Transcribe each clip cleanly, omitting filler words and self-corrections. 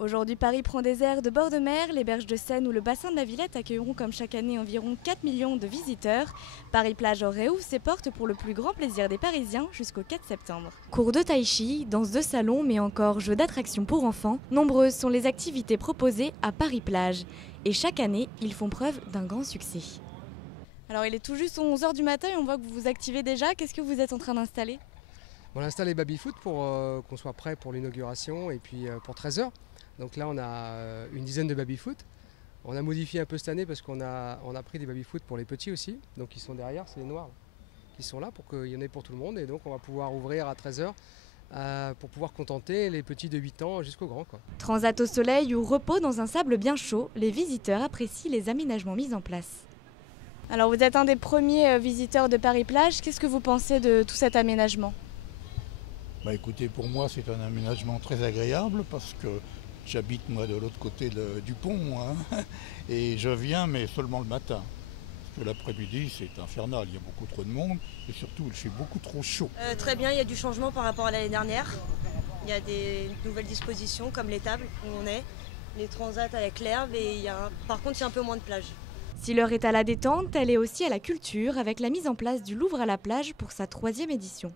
Aujourd'hui, Paris prend des airs de bord de mer. Les berges de Seine ou le bassin de la Villette accueilleront comme chaque année environ 4 millions de visiteurs. Paris-Plage réouvre ses portes pour le plus grand plaisir des Parisiens jusqu'au 4 septembre. Cours de tai chi, danse de salon, mais encore jeux d'attractions pour enfants, nombreuses sont les activités proposées à Paris-Plage. Et chaque année, ils font preuve d'un grand succès. Alors il est tout juste 11 h du matin et on voit que vous vous activez déjà. Qu'est-ce que vous êtes en train d'installer ? On a installé Baby-Foot pour qu'on soit prêt pour l'inauguration et puis pour 13 h. Donc là on a une dizaine de Baby-Foot. On a modifié un peu cette année parce qu'on a pris des Baby-Foot pour les petits aussi. Donc ils sont derrière, c'est les noirs qui sont là pour qu'il y en ait pour tout le monde. Et donc on va pouvoir ouvrir à 13 h pour pouvoir contenter les petits de 8 ans jusqu'aux grands. Transat au soleil ou repos dans un sable bien chaud, les visiteurs apprécient les aménagements mis en place. Alors vous êtes un des premiers visiteurs de Paris-Plage. Qu'est-ce que vous pensez de tout cet aménagement ? Écoutez, pour moi c'est un aménagement très agréable parce que j'habite moi de l'autre côté du pont et je viens mais seulement le matin. Parce que l'après-midi c'est infernal, il y a beaucoup trop de monde et surtout il fait beaucoup trop chaud. Très bien, il y a du changement par rapport à l'année dernière. Il y a des nouvelles dispositions comme les tables où on est, les transats avec l'herbe et par contre il y a un peu moins de plage. Si l'heure est à la détente, elle est aussi à la culture avec la mise en place du Louvre à la plage pour sa 3e édition.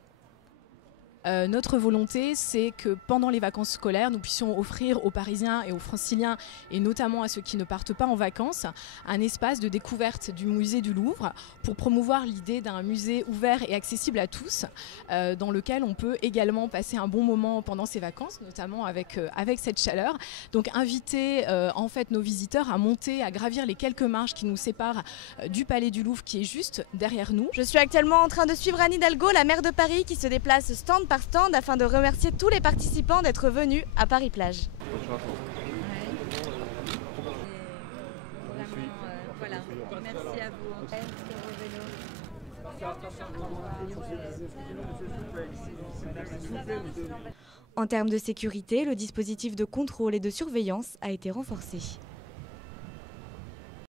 Notre volonté, c'est que pendant les vacances scolaires, nous puissions offrir aux Parisiens et aux Franciliens, et notamment à ceux qui ne partent pas en vacances, un espace de découverte du musée du Louvre pour promouvoir l'idée d'un musée ouvert et accessible à tous, dans lequel on peut également passer un bon moment pendant ces vacances, notamment avec cette chaleur. Donc inviter en fait nos visiteurs à monter, à gravir les quelques marches qui nous séparent du Palais du Louvre qui est juste derrière nous. Je suis actuellement en train de suivre Anne Hidalgo, la maire de Paris, qui se déplace stand par stand afin de remercier tous les participants d'être venus à Paris-Plage. Voilà, merci à vous. En termes de sécurité, le dispositif de contrôle et de surveillance a été renforcé.